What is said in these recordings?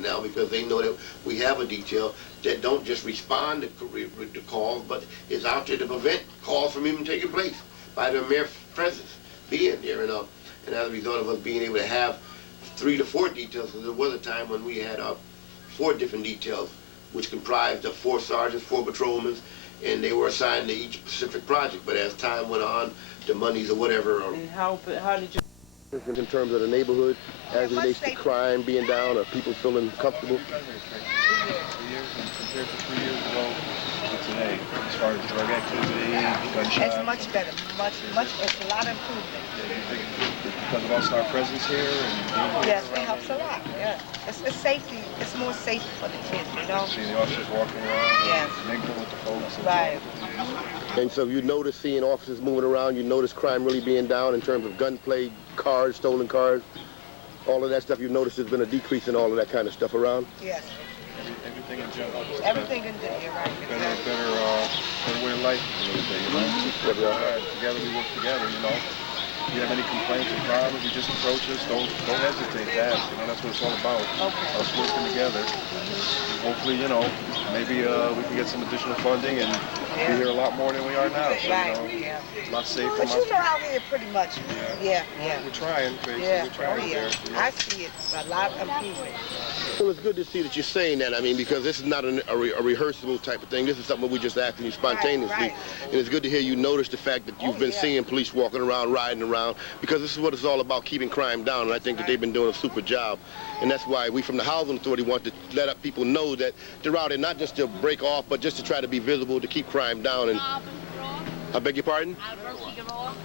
now because they know that we have a detail that don't just respond to calls, but is out there to prevent calls from even taking place by their mere presence being there. And as a result of us being able to have 3 to 4 details, because there was a time when we had 4 different details, which comprised of 4 sergeants, 4 patrolmen, and they were assigned to each specific project. But as time went on, the monies or whatever. And how did you? In terms of the neighborhood, as it relates to crime being down or people feeling comfortable? 3 years compared to 3 years ago to today, as far as drug activity, gunshots. It's much better, it's a lot of improvement. It's because of us, our presence here. And yes, it helps a lot, yeah. It's safety, it's more safe for the kids, you know? Seeing the officers walking around, yes. mingling with the folks. Right. And so you notice seeing officers moving around, you notice crime really being down in terms of gunplay, cars, stolen cars, all of that stuff. You've noticed there's been a decrease in all of that kind of stuff around? Yes. Everything in general. Everything in general, you're right. Better way of life a little bit, you know? Together we work together, you know? If you have any complaints or problems, you just approach us. Don't hesitate to ask. You know, that's what it's all about. Okay. Us working together. Hopefully, you know, maybe we can get some additional funding and be here a lot more than we are now. So, right. You know, a lot safer. But you know out here pretty much. Yeah. We're trying, basically. Yeah. We're trying there. You know? I see it. A lot of improvement. Well, it's good to see that you're saying that. I mean, because this is not a rehearsable type of thing. This is something we just asking you spontaneously. Right. And it's good to hear you notice the fact that you've been seeing police walking around, riding around, because this is what it's all about, keeping crime down. And I think that they've been doing a super job. And that's why we from the Housing Authority want to let up people know that they're out there not just to break off, but just to try to be visible, to keep crime down. And I beg your pardon?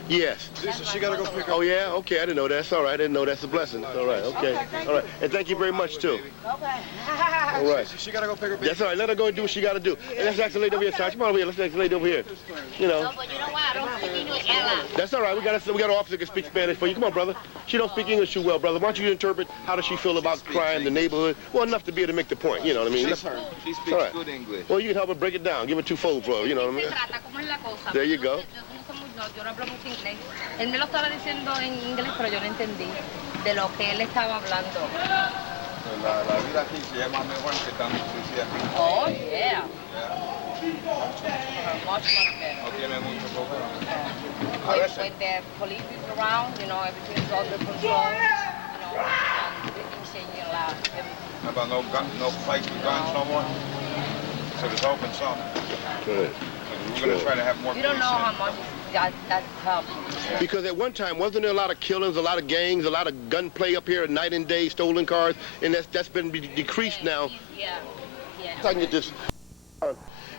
Yes. She got to go pick up. Oh, yeah? Okay, I didn't know that. That's all right. I didn't know that's a blessing. All right, okay. All right. And thank you very much, too. Okay. All right. She got to go pick her baby. That's all right. Let her go and do what she got to do. And let's ask the lady over here, Sarge. Come on over here. Let's ask the lady over here. You know. No, but you know what? I don't speak English, Ella. That's all right. We got an officer who can speak Spanish for you. Come on, brother. She don't speak English too well, brother. Why don't you interpret how does she feel about crime, the neighborhood? Well, enough to be able to make the point. You know what I mean? She speaks good English. Well, you can help her break it down. Give her 2 fold for her. You know what I mean? There you go. Yo no hablo mucho inglés. Él me lo estaba diciendo en inglés, pero yo no entendí de lo que él estaba hablando. La vida aquí se llama mejor que estamos aquí. Oh, yeah. Much better. No tiene mucho problema. When the police is around, you know, everything's under control. You know, How about no fights with guns no more? So there's open some. Good. We're going to try to have more. You don't know how much that's helped. Because at one time, wasn't there a lot of killings, a lot of gangs, a lot of gunplay up here at night and day, stolen cars, and that's been decreased now. Yeah. I can get this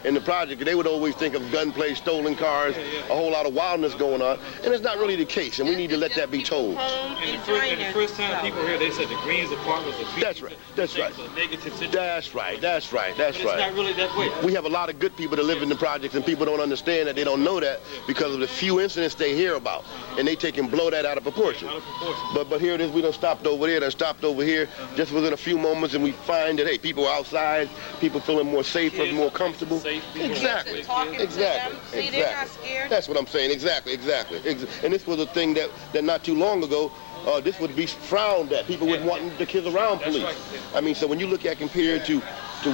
in the project, they would always think of gunplay, stolen cars, a whole lot of wildness going on, and it's not really the case, and we need to let that be told. And the first time people here, they said the Greens apartment was a That's right. That's right. negative situation. That's right. That's right. That's But right. it's not really that way. We have a lot of good people that live in the projects, and people don't understand that. They don't know that because of the few incidents they hear about, and they take and blow that out of proportion. Out of proportion. But here it is. We done stopped over there, done stopped over here, just within a few moments, and we find that hey, people are outside, people feeling more safer, more comfortable. Exactly. Exactly. See, they're not scared. That's what I'm saying. Exactly. And this was a thing that not too long ago, this would be frowned at. People wouldn't want the kids around police. Right. I mean, so when you look at compared to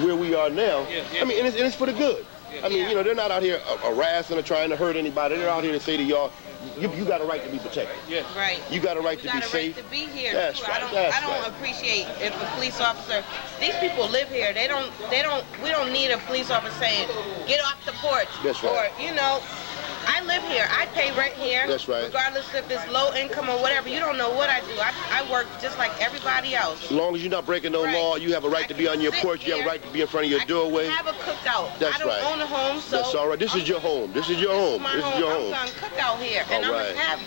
where we are now, I mean, and it's for the good. I mean, you know, they're not out here harassing or trying to hurt anybody. They're out here to say to y'all, you got a right to be protected. Yes. Right. You got a right to be safe. You got a right to be here. That's too. right. I don't appreciate if a police officer. These people live here. We don't need a police officer saying, "Get off the porch." That's right. Or you know, I live here. I pay rent here. That's right. Regardless if it's low income or whatever. You don't know what I do. I work just like everybody else. As long as you're not breaking no law, you have a right to be on your porch. You have a right to be in front of your doorway. I have a cookout. That's I don't right. own a home, so That's all right. This is your home. This is your home. This is your I'm home. gonna cook out here, and All I'm right. gonna have,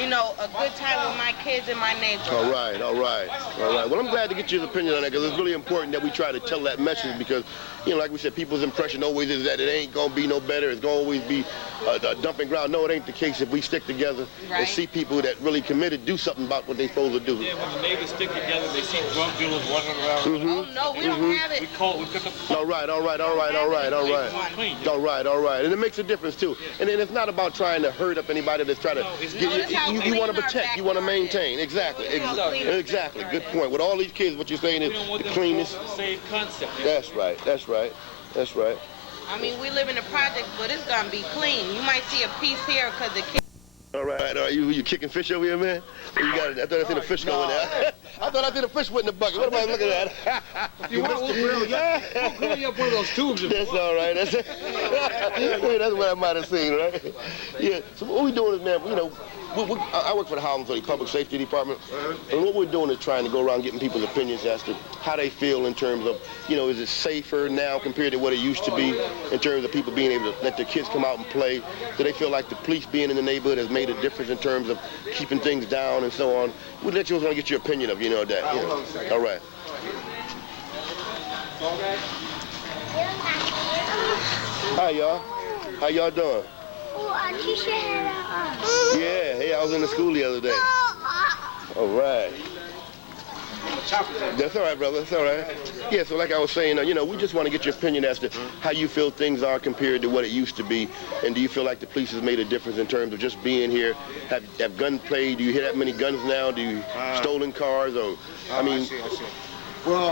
you know, a good time with my kids and my neighbors. All right. Well, I'm glad to get your opinion on that because it's really important that we try to tell that message because, you know, like we said, people's impression always is that it ain't going to be no better. It's going to always be a dumping ground. No, it ain't the case if we stick together and see people that really committed do something about what they're supposed to do. Yeah, when the neighbors stick together, they see drug dealers running around. Oh, no, we don't have it. We pick up the phone. All right. And it makes a difference, too. And then it's not about trying to hurt up anybody that's trying to... Notice how you clean want to our protect, you want to backyard. maintain. Exactly. We wanna clean our Exactly. backyard. Good point. With all these kids, what you're saying is We don't want the them cleanest. to the same concept. That's right. That's right. That's right. I mean, we live in the project, but it's gonna be clean. You might see a piece here because the kids. All right. You kicking fish over here, man? You got it. I thought I seen a fish going there. I thought I seen a fish in the bucket. What am I looking at? If you want, we'll grill you up. We'll grill you up one of those tubes. That's all right. That's what I might have seen, right? Yeah. So what we doing is, man, you know, I work for the Howland Authority Public Safety Department, and what we're doing is trying to go around getting people's opinions as to how they feel in terms of, you know, is it safer now compared to what it used to be in terms of people being able to let their kids come out and play? Do they feel like the police being in the neighborhood has made a difference in terms of keeping things down and so on? We'd let you want to get your opinion of, you know, that. You know. All right. Hi, y'all. How y'all doing? Yeah, hey, I was in the school the other day. All right. That's all right, brother. That's all right. Yeah, so like I was saying, you know, we just want to get your opinion as to how you feel things are compared to what it used to be. And do you feel like the police has made a difference in terms of just being here? Have gunplay? Do you hear that many guns now? Do you stolen cars? Or, I mean, I see. Well,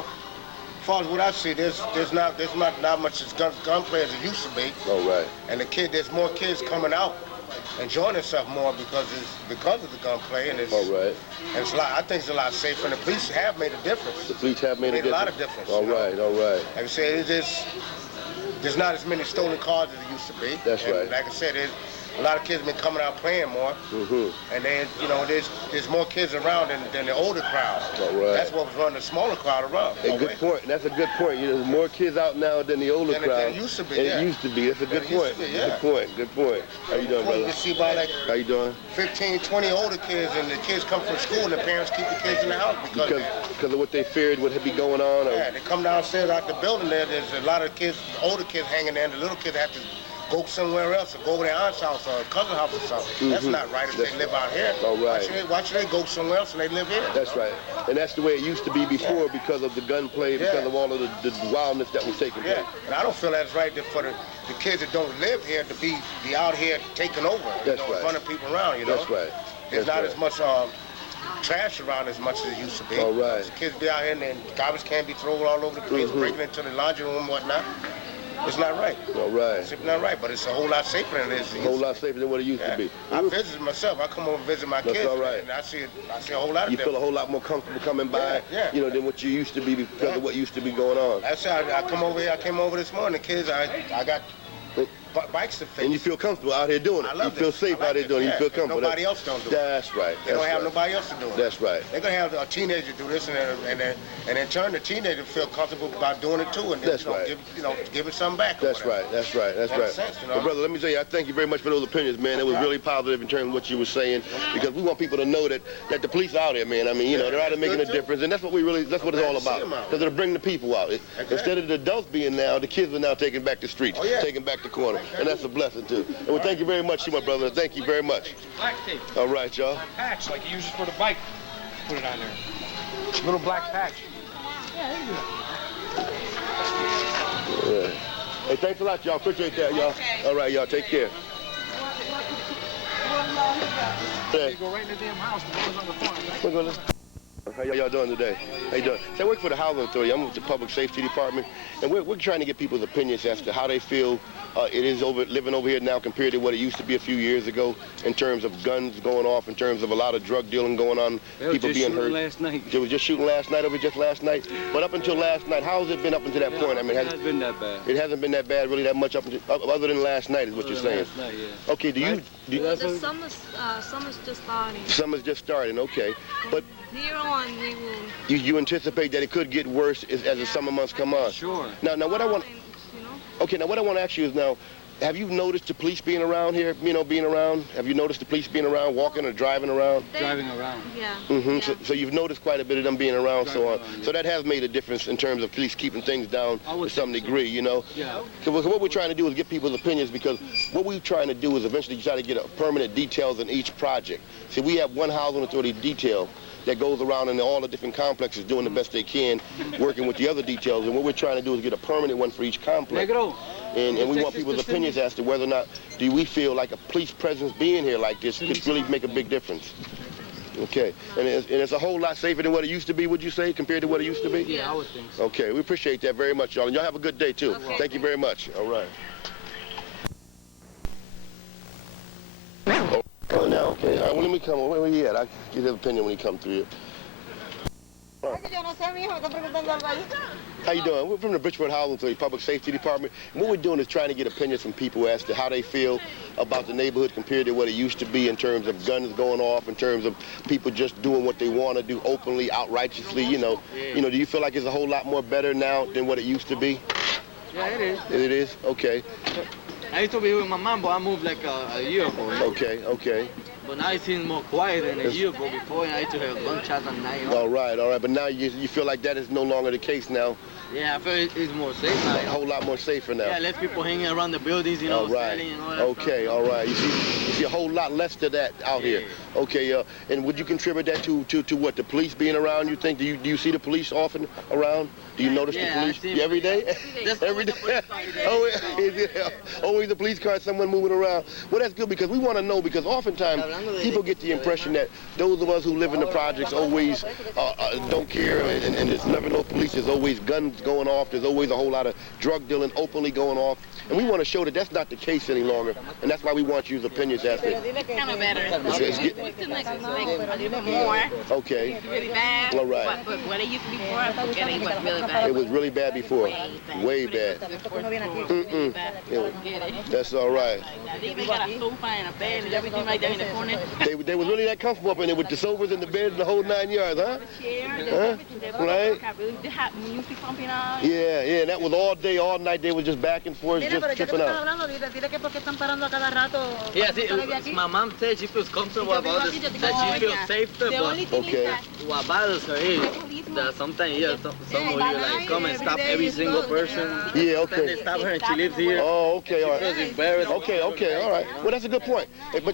as far as what I see, there's not much as gunplay as it used to be. all right. And there's more kids coming out enjoying themselves more because of the gunplay, and All right. and it's a lot. I think it's a lot safer, and the police have made a difference. The police have made a a difference. lot of difference. All right. All right. Like I said, there's not as many stolen cars as it used to be. That's And right. Like I said, a lot of kids have been coming out playing more, and then there's more kids around than the older crowd. All right. That's what was running the smaller crowd around. A good point. That's a good point. You know, there's more kids out now than the older Than crowd. it used to be, And yeah. it used to be. That's a good Than it used point. to be, yeah. Good point. Good point. How you doing, Before you brother? could see about like How you doing? 15, 20 older kids, and the kids come from school, and the parents keep the kids in the house Because of what they feared would be going on. Or, yeah, they come downstairs out the building there. There's a lot of kids, older kids hanging there, and the little kids have to go somewhere else or go to their aunt's house or a cousin's house or something. That's not right if they live out here. All right. Why should they go somewhere else and they live here? That's right. And that's the way it used to be before because of the gunplay, because Yeah. of all of the wildness that was taking place. Yeah, and I don't feel that's right for the kids that don't live here to be out here taking over, That's right. running people around, you know? That's right. There's That's not right. as much trash around as much as it used to be. All right. The kids be out here and then garbage can be thrown all over the place, breaking into the laundry room and whatnot. It's not right. All right. It's not right, but it's a whole lot safer than it is. A whole lot safer than what it used to be. I visit myself. I come over and visit my That's kids, all right. and I see a whole lot of You feel a difference. whole lot more comfortable coming by, Yeah. you know, than what you used to be because of what used to be going on. I said I come over here. I came over this morning. The kids, I got bikes to fix. And you feel comfortable out here doing it. I You love feel this. safe I like out here it, doing it. You yeah, feel 'cause comfortable. nobody else don't do it. That's right. They don't That's have right. nobody else to do it. That's right. They're gonna have a teenager do this, and in turn, the teenager feel comfortable about doing it too, and then, That's right. give it something back. or That's whatever. right. That's right. That's Makes right. sense, you know? Well, brother, let me tell you, I thank you very much for those opinions, man. It was really positive in terms of what you were saying, because we want people to know that the police are out there, man. I mean, you know, they're out there making a difference, and that's what it's all about. Because it'll bring the people out. Instead of the adults being now, the kids are now taking back the streets, Oh, yeah. taking back the corner, and that's a blessing too. And well, thank you very much, my brother. Thank you very much. Black tape. All right, y'all. Patch, like you use it for the bike. Put it on there. Little black patch. Yeah. Hey, thanks a lot, y'all. Appreciate that, y'all. Okay. All right, y'all. Take care. Yeah. You go right in the damn house. The door's on the front, right? We're gonna- How y'all doing today? How you doing? So I work for the Housing Authority. I'm with the Public Safety Department, and we're trying to get people's opinions as to how they feel it is living over here now compared to what it used to be a few years ago in terms of guns going off, in terms of a lot of drug dealing going on, people being hurt. Last night. They was just shooting last night, just last night. But up until last night, how has it been up until that point? I mean, It hasn't been that bad. it hasn't been that bad, really, that much up until, other than last night, is what you're saying. Last night, yeah. Okay, do you? That's The what- summer's just starting. Summer's just starting, okay. But Here on, we will. you anticipate that it could get worse as the summer months come on. Sure. Now what I want. You know? Okay, now what I want to ask you is now, have you noticed the police being around here? You know, being around. Have you noticed the police being around, walking or driving around? Driving around. Yeah. Mm-hmm. Yeah. So you've noticed quite a bit of them being around, so on. Driving around, yeah. So that has made a difference in terms of police keeping things down I to would some think so. degree, you know. Yeah. So what we're trying to do is get people's opinions, because what we're trying to do is eventually try to get a permanent details in each project. See, we have one housing authority detail that goes around in all the different complexes doing the best they can, working with the other details. And what we're trying to do is get a permanent one for each complex. Negro. and we want people's opinions as to whether or not do we feel like a police presence being here like this could really make a big difference. Okay, and it's a whole lot safer than what it used to be, would you say, compared to what it used to be? Yeah, I would think so. Okay, we appreciate that very much, y'all. And y'all have a good day, too. Okay. Thank you very much. All right. Oh, now, okay. All right, well, let me come. Where he at? I'll get his opinion when he comes through here. How you doing? We're from the Bridgeport Housing Authority Public Safety Department. And what we're doing is trying to get opinions from people as to how they feel about the neighborhood compared to what it used to be in terms of guns going off, in terms of people just doing what they want to do openly, outrightiously. You know, do you feel like it's a whole lot more better now than what it used to be? Yeah, it is. It is? Okay. I used to be with my mom, but I moved like a year ago. Okay, okay. But now it seems more quiet than a year ago. Before, I used to have gunshots at night. All right. But now you feel like that is no longer the case now? Yeah, I feel it's more safe now. A whole lot more safer now. Yeah, less people hanging around the buildings, you know, All right. selling and all that Okay, stuff. all right. You see a whole lot less to that out here. Okay, and would you contribute that to what, the police being around, you think? Do you see the police often around? Do you notice the police? I see them Every day? Every day? Always the police car, someone moving around. Well, that's good because we want to know, because oftentimes people get the impression that those of us who live in the projects always don't care and there's never no police. There's always guns going off. There's always a whole lot of drug dealing openly going off. And we want to show that that's not the case any longer. And that's why we want your opinions as to Kind of better. It's get- We could make it like a little more. Okay. It's really bad. All right. But what it used to be before, I forget it was really bad. It was really bad before. Way bad. Mm-mm. That's all right. They even got a sofa and a bed and everything right there in the corner. They was really that comfortable up in there with the sofas and the bed and the whole 9 yards, huh? Huh? Right? They had music pumping on. Yeah, that was all day, all night. They were just back and forth, just tripping out. Yeah, see, my mom said she feels comfortable about this, that she feels safer, The only but thing Okay. is that what bothers her is that sometimes, some of you like come and stop every single person. Yeah, Then they okay. stop her and she lives here. Oh, okay, all She feels right. embarrassed. Okay, all right. Well, that's a good point.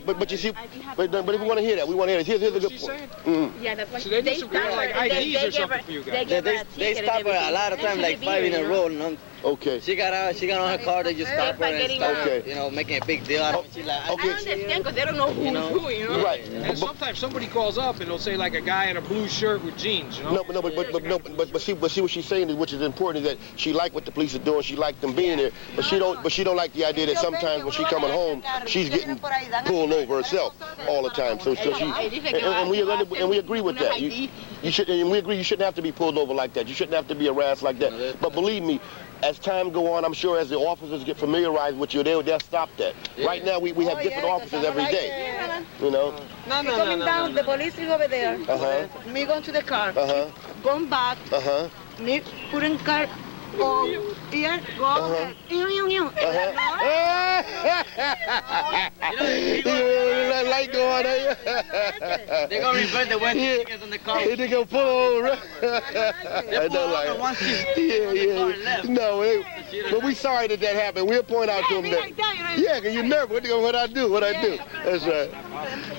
But you see, but if we want to hear that, we want to hear this. Here's a good point. yeah, that's what So they do some kind of like IDs or something for you guys. They stop her a lot of times, like 5 in a row. And Okay. she got out, she got on her car, they just stop her and start, Okay. you know, making a big deal out of it. She's like, I Okay. understand because they don't know who's who, you know. Right. And sometimes somebody calls up and they'll say like a guy in a blue shirt with jeans, you know? But see what she's saying is, which is important, is that she liked what the police are doing. She liked them being there, but she don't like the idea that sometimes when she coming home, she's getting pulled over herself all the time. So she and we agree with that. You should, and we agree you shouldn't have to be pulled over like that. You shouldn't have to be harassed like that. But believe me, as time go on, I'm sure as the officers get familiarized with you, they'll stop that. Right now, we have different officers every day. You know. Coming down, the police is over there. Me going to the car. Going back. Me putting car. Go here. Go. Light go on there. they're gonna reverse the one tickets on the car. They gonna pull over. I don't like One it. ticket. Yeah. No, but we sorry that happened. We'll point out to them that. Yeah, because you're nervous. What I do? That's right.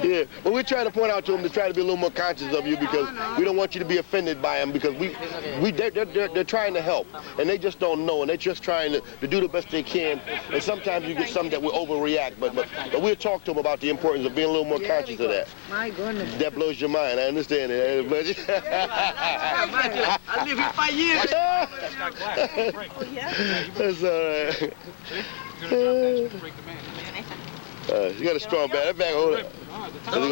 Yeah, but we're trying to point out to them to try to be a little more conscious of you, because we don't want you to be offended by them, because they're trying to help, and they just don't know, and they're just trying to do the best they can. And sometimes you get some that will overreact, but we'll talk to them about the importance of being a little more conscious of that. My goodness. That blows your mind. I understand it. I live here 5 years. That's all right. You got a strong back. That back, hold up.